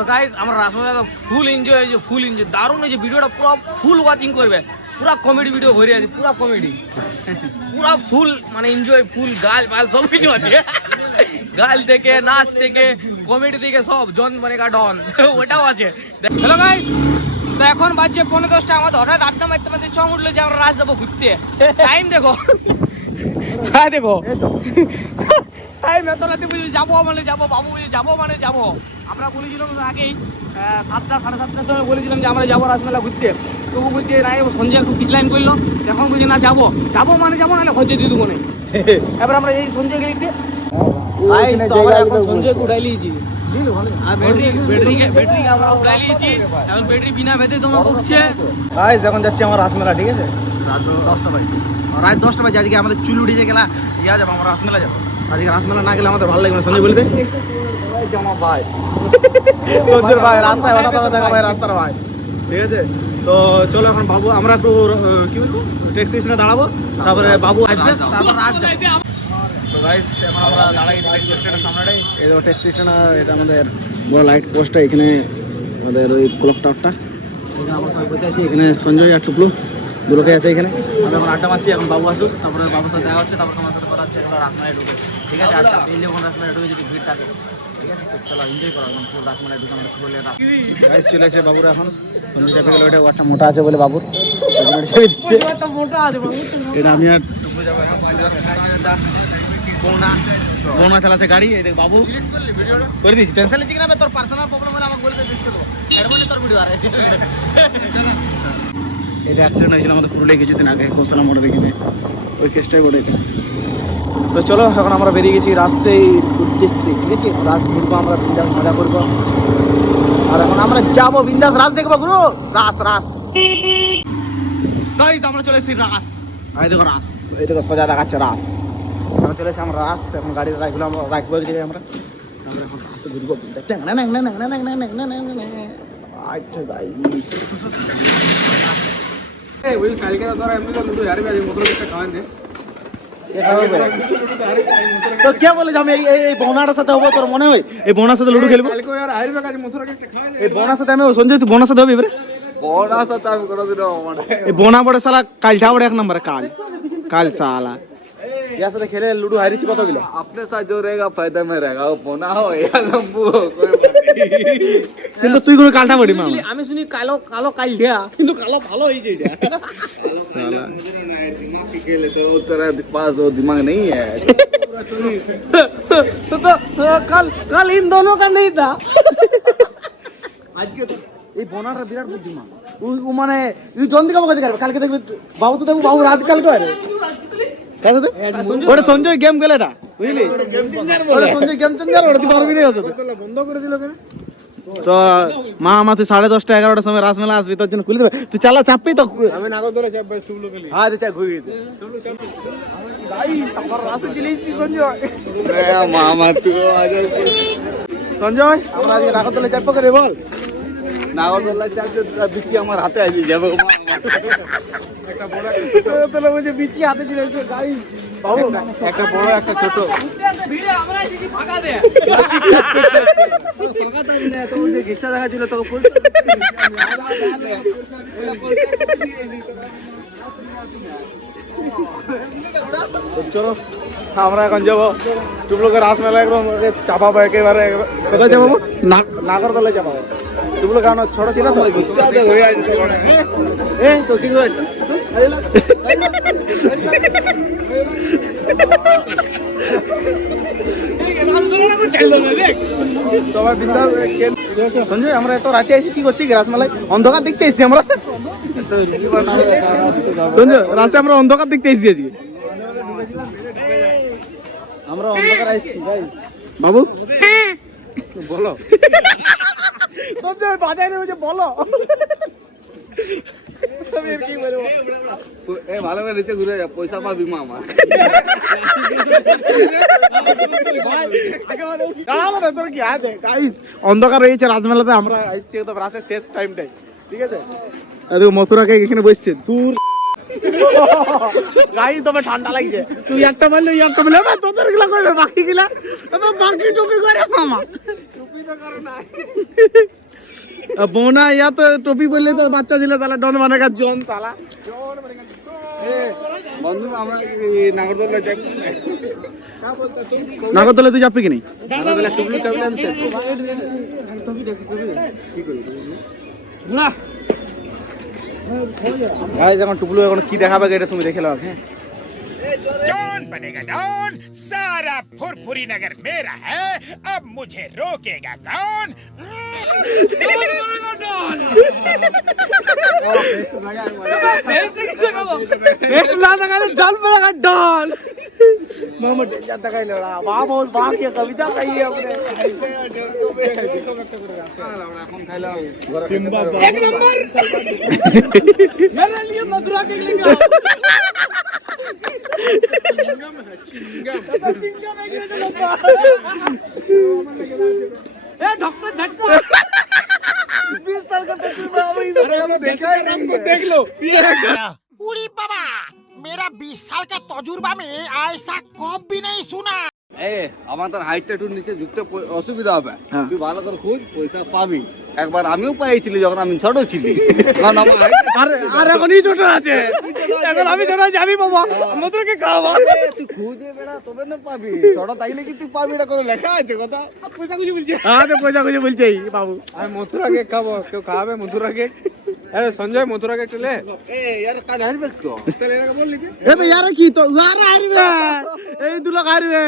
তো গাইস আমরা Rasmela full enjoy হয়েছে, ফুল এনজয়, দারুণ হয়েছে। ভিডিওটা পুরো ফুল ওয়াচিং করবে, পুরা কমেডি ভিডিও ভরে আছে, পুরা কমেডি, পুরা ফুল মানে এনজয়, ফুল গাল ফাল সব কিছু আছে। গাল থেকে নাচ থেকে কমেডি থেকে সব, জন মানে ডন ওটাও আছে। হ্যালো গাইস, তো এখন বাজছে 10:45, আমাদের হঠাৎ আড্ডা মারতে মারতে চং উঠলো যে আমরা রাজ যাবো ঘুরতে। টাইম দেখো, হ্যাঁ দেখো টাইম এত রাতে বুঝি যাবো মানে যাবো, বাবু বুঝি যাবো মানে যাবো। আমরা বলেছিলাম আগেই 7টা 7:30টার সময় বলেছিলাম যে আমরা যাবো রাসমেলা ঘুরতে। তবু বলছে না, সঞ্জয় একটু পিছলাইন করলো, এখন বলছে না যাবো, যাবো মানে যাবো, নাহলে হচ্ছে দিয়ে দেবো না। এবার আমরা এই সঞ্জয়কে লিখতে সঞ্জয়কে উঠাই লিয়েছি, আর ব্যাটারি আমরা উঠাই লিয়েছি। এখন ব্যাটারি বিনা বেঁধে তোমার উঠছে। এখন যাচ্ছি আমার রাসমেলা, ঠিক আছে? রাত 10টা বাজে। আজকে আমাদের চুল উঠেছে, গেলা ইয়া যাবো, আমরা রাসমেলা যাবো। আজকে রাসমেলা না গেলে আমাদের ভালো লাগবে না। সঞ্জয় বলতে ভাই সঞ্জয়ের ভাই রাস্তায় হঠাৎ দেখা ভাই, রাস্তার ভাই, ঠিক আছে? তো চলো এখন বাবু আমরা একটু কি বলবো ট্যাক্সি স্টেশনে দাঁড়াবো, তারপরে বাবু আসবে, তারপর রাত যাবে। তো গাইস এখন আমরা দাঁড়াই ট্যাক্সি স্ট্যান্ডের সামনেটাই। এই দেখো ট্যাক্সি স্ট্যান্ড, এটা আমাদের বড় লাইট পোস্টটা, এখানে আমাদের ওই ক্লক টাওয়ারটা, এখানে আমার সঙ্গে বসে আছি। এখানে সঞ্জয় আর টুকলু দুলোকে আছে এখানে। আমরা এখন আড্ডা মারছি, এখন বাবু আসুক, তারপরে বাবুর সাথে দেখা হচ্ছে, তারপর তোমার সাথে কথা হচ্ছে। এখন রাসমেলায় ঢুকে, ঠিক আছে? আচ্ছা আপনি যখন রাসমেলায় ঢুকে যদি ভিড় থাকে, ঠিক আছে? তো চলো এনজয় করো, এখন পুরো রাসমেলায় ঢুকে আমরা পুরো গাইস চলে এসে বাবুর এখন সঞ্জয় চাপে গেল। ওটা একটা মোটা আছে বলে বাবুর মোটা আছে, এটা আমি আর টুকলু যাবো এখন। বোনা চালাচ্ছে গাড়ি, এই দেখ বাবু করে দিয়েছি। টেনশন নিচ্ছি না, তোর পার্সোনাল প্রবলেম হলে আমাকে বলতে দিচ্ছি, তোর ভিডিও আর এটা অ্যাক্সিডেন্ট হয়েছিল আমাদের পুরুলিয়া কিছুদিন আগে, গোসালা মোড়ে রেখেছে, ওই কেসটাই বলে এটা। তো চলো এখন আমরা বেরিয়ে গেছি রাজশাহী উদ্দেশ্যে, ঠিক আছে? রাজ ঘুরবো আমরা, বিন্দাস মজা করবো। আর এখন আমরা যাবো বিন্দাস রাজ দেখবো, গুরু রাস রাস গাইস আমরা চলে এসেছি রাস। এই দেখো রাস, এই দেখো সোজা দেখাচ্ছে রাস। আমরা চলে এসেছি আমরা রাস, এখন গাড়ি রাখলাম, আমরা রাখবো এক জায়গায়। আমরা এখন রাসে ঘুরবো। আচ্ছা গাইস তো কে বলে আমি এই বোনাটার সাথে হবো, তোর মনে হয় এই বোনার সাথে লুডু খেলবো? এই বোনার সাথে আমি সঞ্জয়, তুই বোনার সাথে হবে এবারে? বোনার সাথে আমি এই বোনা বড়ে সালা কালটা বড়ে এক নম্বরে, কাল সালা यार साथ खेले लूडो हारी ची कत किलो अपने साथ जो रहेगा फायदा में रहेगा, वो बोना हो या लंबू हो कोई কিন্তু তুই কোন কালটা বড়ি মা আমি শুনি কালো কালো কাল দিয়া, কিন্তু কালো ভালো হইছে এটা साला दिमाग की खेले तो तेरा पास वो दिमाग नहीं है तो कल इन दोनों का नहीं था आज के এই বোনাটা বিরাট বুদ্ধিমান। ও মানে এই জন্দি কাম করতে পারবে, কালকে দেখবি বাবু তো দেখবো, বাবু রাত কাল করে ওটা সঞ্জয় গেম খেলে না, বুঝলি? ওটা সঞ্জয় গেম চেঞ্জার, ওটা তুই পারবি না। বন্ধ করে দিল কেন? তো মা আমার তুই 10:30 11টার সময় রাসমেলা আসবি, তোর জন্য খুলে দেবে। তুই চালা চাপবি তো আমি নাগরদোলা চাপবে তুবলো গেলি। হ্যাঁ তুই চা ঘুরে গেছে গাইস আমার রাসে চলেছি সঞ্জয়। মামা তুই আজ সঞ্জয় আমরা আজকে নাগরদোলা চাপবো করে বল। নাগরদোলা চাপতে বিচি আমার হাতে আসি যাবে, একটা বড় তোলা বলছে বিচি হাতে ছিল গাইস। বাবু একটা বড় একটা ছোট ভিড়ে আমরা দিদি ফাঁকা দে ফাঁকা তো না, তো ওই যে গেস্টটা দেখা ছিল তো বলতে চলো আমরা এখন যাবো টুবলোকে রাসমেলা, একদম চাপাবো একেবারে। কোথায় যাবো? নাগরদোলায় চাপাবো। টুবলো কারণ ছোট ছিল তো তো কি সবাই বিন্দাস। সঞ্জয় আমরা এত রাতে আইছি, কি করছি রাসমেলায়? অন্ধকার দেখতে এসেছি আমরা। সঞ্জয় রাতে আমরা অন্ধকার দেখতে এসেছি আজকে, আমরা অন্ধকার আসছি ভাই। বাবু বলো বাজারে হয়েছে বলো ভালো করে নিচে ঘুরে যা, পয়সা পাবি মা আমার। অন্ধকার হয়েছে রাজমেলাতে, আমরা আসছি একদম রাতের শেষ টাইমটাই, ঠিক আছে? মথুরাকে এখানে বসছে দূর গাই, তবে ঠান্ডা লাগছে। তুই একটা মারলে ওই একটা মারলে তোদের গুলা করবে, বাকি গুলা বাকি টুপি করে মামা টুপি बोना या तो टोपी बोलले तो बच्चा ছিল তাহলে ডন মানেগা জন সালা বন্ধু আমরা নাগরদোলা যাই নাগরদোলা তুই যাবি কি নেই নাগরদোলা টুকলু চাবলে আমি গাইস এখন টুকলু এখন কি দেখাবে এটা তুমি দেখে নাও হ্যাঁ जॉन बनेगा डॉन सारा फुरफुरी नगर मेरा है अब मुझे रोकेगा कौन बेस्ट ला लगाले जॉन बनेगा डॉन मामा ज्यादा कहीं लड़ा वाह बहुत वाह की कविता कही है अपने एक नंबर मेरे लिए मथुरा के लेगा डॉक्टर झटका 20 साल का तजुर्बा देखा है हमको देख लो उड़ी बाबा मेरा 20 साल का तजुर्बा में ऐसा कब भी नहीं सुना আমাদের হাইটটা একটু নিচে ঝুঁকতে অসুবিধা হবে হ্যাঁ। তুই ভালো করে খুঁজ পয়সা পাবি একবার আমিও পাইছিলি যখন আমি ছোট ছিলি কারণ আমার আর এখনই ছোট আছে এখন আমি ছোট আছি আমি বাবা মধুরকে খাওয়াবো তুই খুঁজে বেড়া তবে না পাবি ছোট তাইলে কি তুই পাবি এটা কোনো লেখা আছে কথা পয়সা খুঁজে বলছে হ্যাঁ তো পয়সা খুঁজে বলছে বাবু আমি মথুরা কেক খাবো কেউ খাবে মথুরা কেক আরে সঞ্জয় মথুরা কেক চলে यार কাজ হারবে তো তাহলে এরকম বল লিখে এ ভাই यार কি তো यार হারবে এই দুলো হারবে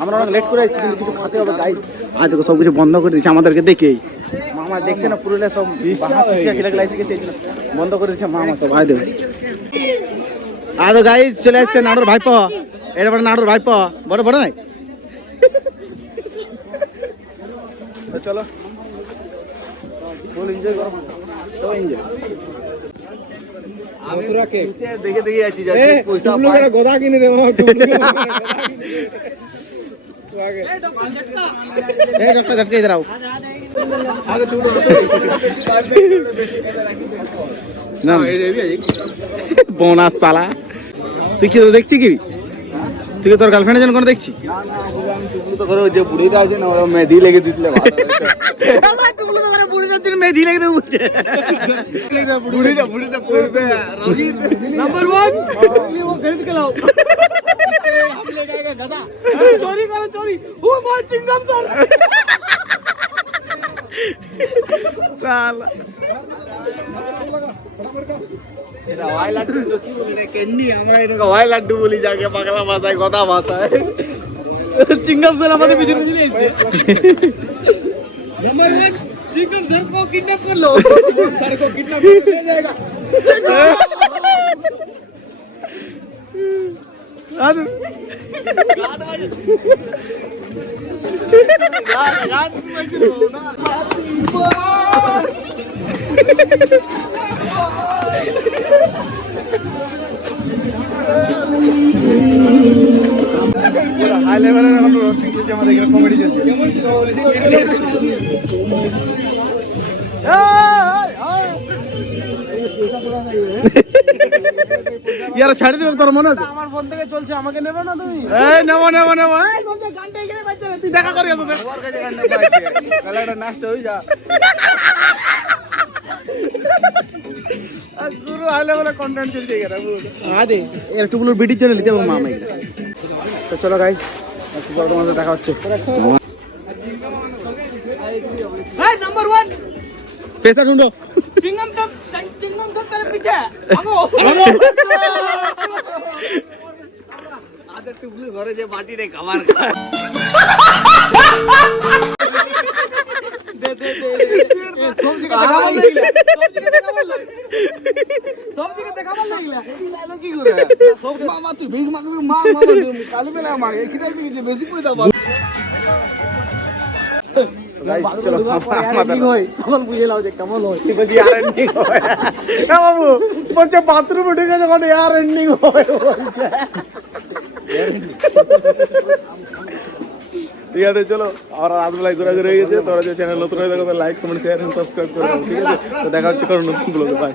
আমরা অনেক লেট করে এসেছি কিন্তু কিছু খেতে হবে গাইস আজ দেখো সব কিছু বন্ধ করে দিয়েছে আমাদেরকে দেখেই মামা দেখছে না পুরুলিয়া সব বাহাত ছেলে গেছে গেছে বন্ধ করে দিয়েছে মামা সব আয় দেবে আজ গাইস চলে আসছে নাড়ুর ভাইপো এটা বড় নাড়ুর ভাইপো বড় বড় নাই তো চলো ফুল এনজয় করো সব এনজয় মথুরা কেক দেখে দেখে আছি যাচ্ছে পয়সা পায় গোদা কিনে দে মামা এই ডক্টর ঝটকে इधर आओ আরে তুই না বোনাস সালা তুই কি দেখছিস কি তুই কি তোর গার্লফ্রেন্ডের জন্য কোন দেখছিস না না আমি টুকলু তো করে যে বুড়িটা আছে না ওরা মেহেদি লেগে দিতে ভালো আমার টুকলু তো করে বুড়িটার জন্য মেহেদি লেগে দেবো বুড়িটা পড়বে नंबर 1 वो खरीद के लाओ हम ले जाएगा गधा चोरी करो चोरी वो बहुत चिंगम साला এরা ওয়াই লাড্ডু কি বলি রে কেন্নি আমরা এটাকে ওয়াই লাড্ডু বলি যাকে বাংলা ভাষায় কথা ভাষায় चिंगम सर আমাদের পিছনে চলে এসেছে नंबर 1 चिंगम सर को किडनैप कर लो सर को किडनैप कर ले जाएगा अरे गात बजरो ना हाथी हाई लेवल এর এখন রোস্টিং চলছে আমাদের এখানে কমেডি চলছে यार ছাড়ি দিবে তোর মনে আছে আমার ফোন থেকে চলছে আমাকে নেবে না তুমি এই নেব নেব নেব এই কোন গানটা এখানে বাজছে না তুই দেখা করিয়া তো ওর কাছে গান্ডা পাইছে কালাটা নষ্ট হই যা আর গুরু হাই লেভেলে কন্টেন্ট চলছে এখানে আদে এর টুকুলুর ভিডিওর জন্য নিতে হবে মামা এগুলা তো চলো গাইস একটু পরে তোমাদের দেখা হচ্ছে এই নাম্বার 1 पैसा ढूंढो चिंगम तो तेरे पीछे भागो আদে টুকলু ঘরে যে বাটি রে খাবার दे दे दे सब जगह দেখা ভালো লাগলা লালো কি করে সব মামা তুই ভিজ মাগবি মা মামা কালি বেলা মাগে এখানে যে বেশি পয়সা পাবি गाइस चलो আমাদের হয় তখন বুঝে লাও যে কেমন হয় তুই বলি আর এন্ডিং হয় এ বাবু বলছে বাথরুমে ঢুকে যখন আর এন্ডিং হয় বলছে ঠিক আছে চলো আর রাত বেলায় ঘোরাঘুরি হয়ে গেছে তোরা যে চ্যানেল নতুন হয়ে থাকো like comment share and subscribe করে দাও ঠিক আছে তো দেখা হচ্ছে কারণ নতুন ব্লগে বাই